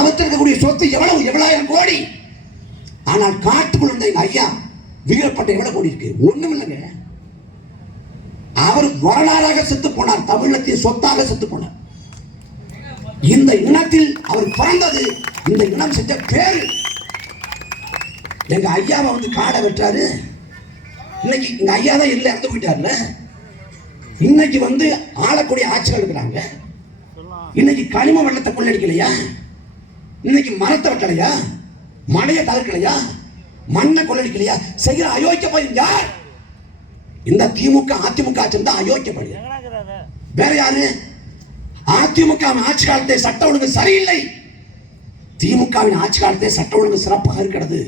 அவர்கிட்ட இருக்கக்கூடிய சொத்து எவ்வளவு? எவ்வளவாயிரம் கோடி? ஆனால் காட்டு இருந்த எங்க ஐயா வீரப்பட்ட எவ்வளவு கோடி இருக்கு? ஒண்ணும் இல்லைங்க. அவர் வரலாறாக செத்து போனார் தமிழத்தின் சொத்தாக செத்து போனார். இந்த இனத்தில் அவர் பிறந்தது இந்த இனம் செஞ்ச பேரு. எங்க ஐயாவை வந்து காடை வெட்டாரு இன்னைக்கு எங்க ஐயா தான் இல்லை இறந்து போயிட்டாருல. இன்னைக்கு வந்து ஆளக்கூடிய ஆட்சிகள் இருக்கிறாங்க. இன்னைக்கு கனிம வெள்ளத்தை கொள்ளடிக்கலையா? இன்னைக்கு மரத்தை வெட்டலையா? மழையை தகர்க்கலையா மண்ணை கொள்ளடிக்கலையா? செய்கிற அயோக்கிய யார்? இந்த திமுக அதிமுக ஆட்சி தான் அயோக்கிய வேற யாரு? அதிமுக ஆட்சி காலத்தை சட்ட ஒழுங்கு சரியில்லை. திமுகவின் ஆட்சி காலத்தை சட்ட ஒழுங்கு சிறப்பாக இருக்கிறது.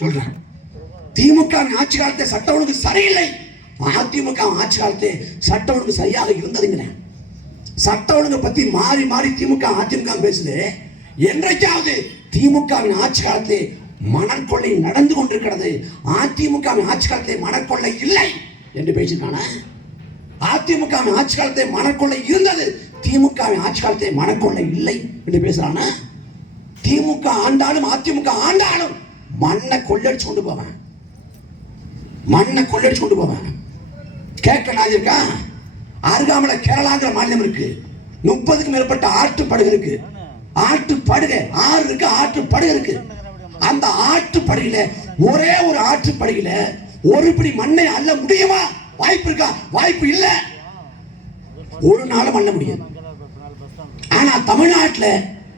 சொல்றேன். திமுகவின் ஆட்சி காலத்தை சட்ட ஒழுங்கு சரியில்லை. அதிமுக ஆட்சி காலத்தை சட்ட ஒழுங்கு சரியாக இருந்ததுங்கிறேன். சட்ட ஒழுங்கு பத்தி மாறி மாறி திமுக அதிமுக பேசுது. என்றைக்காவது திமுகவின் ஆட்சி காலத்தில் மணல் கொள்ளை நடந்து கொண்டிருக்கிறது. அதிமுகவின் ஆட்சி காலத்தில் மணற்கொள்ளை இல்லை என்று பேசியிருக்கான? அதிமுகவின் ஆட்சி காலத்தை மணக்கொள்ளை இருந்தது. திமுகவின் ஆட்சி காலத்தை மணக்கொள்ளை இல்லை என்று பேசுறான? திமுக ஆண்டாலும் அதிமுக ஆண்டாலும் மண்ணை கொள்ளடிச்சு கொண்டு போவேன். மண்ணை கொள்ளடிச்சு கொண்டு போவேன். கேட்க நாதி இருக்கா? அருகாமல கேரளாங்கிற மாநிலம் இருக்கு. முப்பதுக்கும் மேற்பட்ட ஆட்டுப்படுகள் படகு இருக்கு. ஆற்று படுகை ஆறு இருக்கு ஆற்று படுகை இருக்கு. அந்த ஆற்று படுகையில ஒரே ஒரு ஆற்று படுகையில ஒரு பிடி மண்ணை அல்ல முடியுமா? வாய்ப்பு இருக்கா? வாய்ப்பு இல்ல. ஒரு நாளும் அள்ள முடியாது. ஆனா தமிழ்நாட்டில்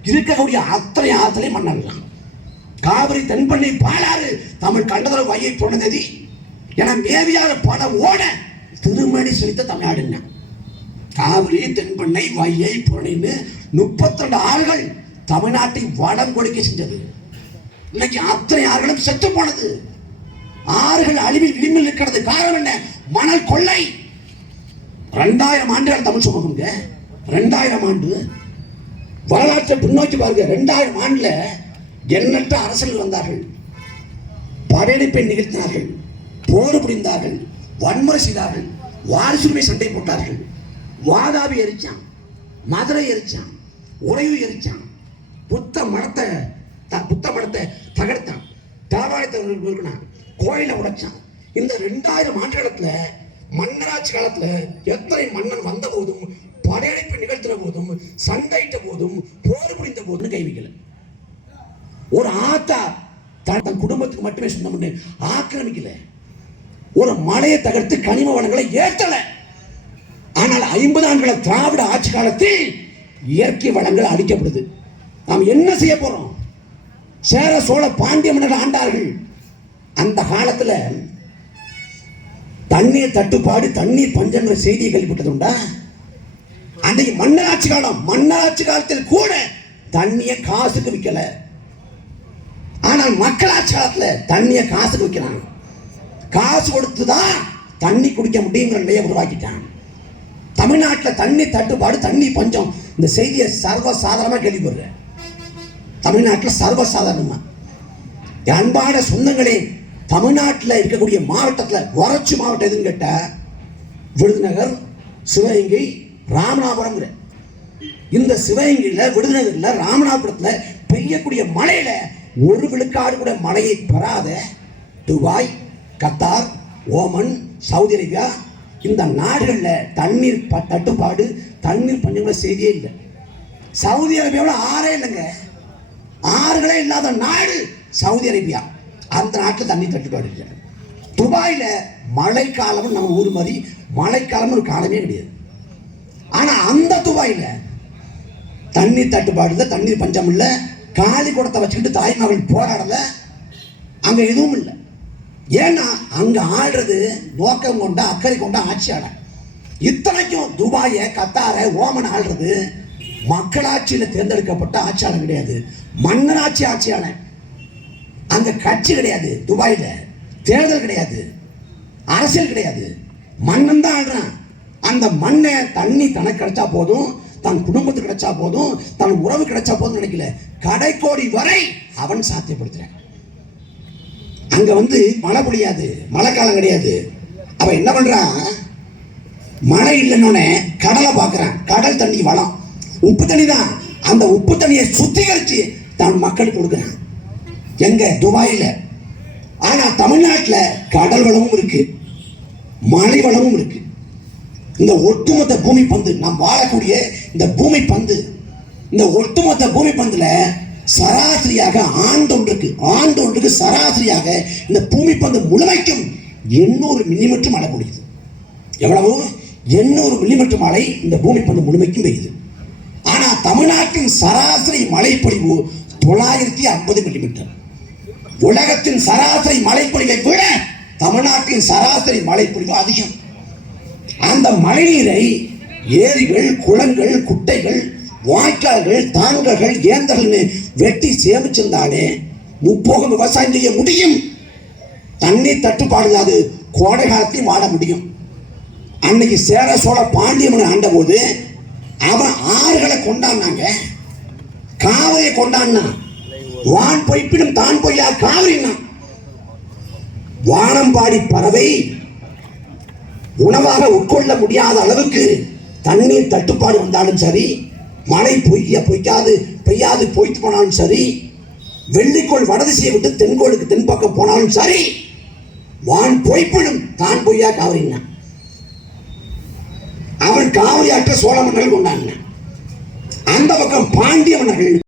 இருக்கக்கூடிய அத்தனை ஆத்தலையும் மண்ணலாம் காவிரி தென்பண்ணை பாலாறு தமிழ் கண்டதர வையை போனது என மேவியார பல ஓட திருமணி செலுத்த தமிழ்நாடுங்க காவிரி தென்பண்ணை வையை புரணின்னு முப்பத்தி ரெண்டு ஆறுகள் தமிழ்நாட்டை வடம் கொடுக்க செஞ்சது இன்னைக்கு அத்தனை ஆறுகளும் செத்து போனது. ஆறுகள் அழிவில் விளிம்பில் இருக்கிறது காரணம் என்ன? மணல் கொள்ளை. ரெண்டாயிரம் ஆண்டுகள் தமிழ் சுமக்குங்க ரெண்டாயிரம் ஆண்டு. வரலாற்றை பின்னோக்கி பாருங்க. ரெண்டாயிரம் ஆண்டுல எண்ணற்ற அரசர்கள் வந்தார்கள். படையெடுப்பை நிகழ்த்தினார்கள். போர் புரிந்தார்கள். வன்முறை செய்தார்கள். வாரிசுரிமை சண்டை போட்டார்கள். வாதாபி எரிச்சான். மதுரை எரிச்சான். உறைவு எரிச்சான். புத்த மரத்தை த- புத்த மரத்தை தகர்த்தான். தேவாலயத்தை இருக்கிறான் கோயிலை உடைச்சான். இந்த ரெண்டாயிரம் ஆண்டு காலத்துல மன்னராட்சி காலத்துல எத்தனை மன்னன் வந்த போதும் படையெடுப்பு நிகழ்த்தின போதும் சண்டையிட்ட போதும் போர் புரிந்த போதும் கை வைக்கல ஒரு ஆத்தா தன் குடும்பத்துக்கு மட்டுமே சொந்தம் ஆக்கிரமிக்கல. ஒரு மலையை தகர்த்து கனிம வளங்களை ஏற்றலை ஆனால் ஐம்பது ஆண்டுகள திராவிட ஆட்சி காலத்தில் இயற்கை வளங்கள் அழிக்கப்படுது. நாம் என்ன செய்ய போறோம்? சேர சோழ பாண்டிய மன்னர் ஆண்டார்கள். அந்த காலத்துல தண்ணீர் தட்டுப்பாடு தண்ணீர் பஞ்சங்கிற செய்தியை கேள்விப்பட்டது உண்டா? அன்னைக்கு மன்னராட்சி காலம் மன்னராட்சி காலத்தில் கூட தண்ணியை காசுக்கு விற்கல ஆனால் மக்களாட்சி காலத்தில் தண்ணியை காசுக்கு விற்கிறாங்க காசு கொடுத்து தான் தண்ணி குடிக்க முடியுங்கிற நிலையை உருவாக்கிட்டாங்க. தமிழ்நாட்டில் தண்ணி தட்டுப்பாடு தண்ணி பஞ்சம். இந்த செய்தியை சர்வ சாதாரணமாக கேள்விப்படுறேன். தமிழ்நாட்டில் சர்வ சாதாரணமா அன்பான சொந்தங்களே தமிழ்நாட்டில் இருக்கக்கூடிய மாவட்டத்தில் வறட்சி மாவட்டம் எதுன்னு கேட்டால் விருதுநகர் சிவகங்கை ராமநாதபுரம் இந்த சிவகங்கையில் விருதுநகரில் ராமநாதபுரத்தில் பெய்யக்கூடிய மலையில் ஒரு விழுக்காடு கூட மழையை பெறாத Dubai Qatar Oman Saudi Arabia இந்த நாடுகளில் தண்ணீர் ப- தட்டுப்பாடு தண்ணீர் பஞ்சங்கள செய்தியே இல்லை. சவுதி அரேபியாவில் ஆறே இல்லைங்க. ஆறுகளே இல்லாத நாடு சவுதி அரேபியா. அந்த நாட்டில் தண்ணி தட்டுப்பாடு இல்லை. துபாயில் மழைக்காலம்னு நம்ம ஊர் மாதிரி மழைக்காலம் ஒரு காலமே கிடையாது. ஆனால் அந்த துபாயில் தண்ணீர் தட்டுப்பாடு இல்லை தண்ணீர் பஞ்சம் இல்லை காலி குடத்தை வச்சுக்கிட்டு தாய்மகள் போராடலை அங்கே எதுவும் இல்லை. ஏன்னா அங்கே ஆடுறது நோக்கம் கொண்ட அக்கறை கொண்ட ஆட்சியாளர். இத்தனைக்கும் துபாயை கத்தாரை ஓமன் ஆள்றது மக்களாட்சியில் தேர்ந்தெடுக்கப்பட்ட ஆட்சியாளர் கிடையாது. மன்னராட்சி ஆட்சியாளர். அங்க கட்சி கிடையாது துபாயில. தேர்தல் கிடையாது. அரசியல் கிடையாது. மன்னன் தான் ஆடுறான் அந்த மண்ணை தண்ணி தனக்கு கிடைச்சா போதும் தன் குடும்பத்துக்கு கிடைச்சா போதும் தன் உறவு கிடைச்சா போதும் நினைக்கல. கடைக்கோடி வரை அவன் சாத்தியப்படுத்துறான். அங்க வந்து மழை பொழியாது. மழை காலம் கிடையாது. அவன் என்ன பண்றான்? மழை இல்லைன்னொன்னே கடலை பார்க்குறான். கடல் தண்ணி வளம். உப்பு தண்ணி தான். அந்த உப்பு தண்ணியை சுத்திகரித்து தன் மக்களுக்கு கொடுக்குறான். எங்க? துபாயில். ஆனால் தமிழ்நாட்டில் கடல் வளமும் இருக்கு. மழை வளமும் இருக்கு. இந்த ஒட்டுமொத்த பூமி பந்து நாம் வாழக்கூடிய இந்த பூமி பந்து இந்த ஒட்டுமொத்த பூமி பந்தில் சராசரியாக ஆண்டொன்றுக்கு ஆண்டொன்றுக்கு சராசரியாக இந்த பூமி பந்து முழுமைக்கும் எண்ணூறு மில்லிமீட்டர் மழை பொழியுது. எவ்வளவு? எண்ணூறு மில்லிமீட்டர் மழை இந்த பூமி பந்து முழுமைக்கும் பெய்யுது. ஆனால் தமிழ்நாட்டின் சராசரி மழைப்பொழிவு தொள்ளாயிரத்தி ஐம்பது மில்லிமீட்டர். உலகத்தின் சராசரி மழைப்பொழிவை விட தமிழ்நாட்டின் சராசரி மழைப்பொழிவு அதிகம். அந்த மழைநீரை ஏரிகள் குளங்கள் குட்டைகள் வாய்க்கால்கள் தாங்கல்கள் ஏந்தல்னு வெட்டி சேமிச்சிருந்தாலே முப்போகம் விவசாயம் செய்ய முடியும். தண்ணி தட்டுப்பாடு இல்லாது கோடை காலத்தையும் வாழ முடியும். அன்னைக்கு சேர சோழ பாண்டியமனை ஆண்டபோது அவன் ஆறுகளை கொண்டாடினாங்க. காவிரியை கொண்டாடினான். வான் பொய்ப்பினும் தான் பொய்யா காவிரினா வானம்பாடி பறவை உணவாக உட்கொள்ள முடியாத அளவுக்கு தண்ணீர் தட்டுப்பாடு வந்தாலும் சரி மழை பொய்ய பொய்க்காது பெய்யாது பொய்த்து போனாலும் சரி வெள்ளிக்கோள் வடதிசையை விட்டு தென்கோளுக்கு தென்பக்கம் போனாலும் சரி வான் பொய்ப்பிடும் தான் பொய்யா காவிரின்னா அவன் காவிரி ஆற்ற சோழ மன்னர்கள் கொண்டாடினான் அந்த பக்கம் பாண்டிய மன்னர்கள்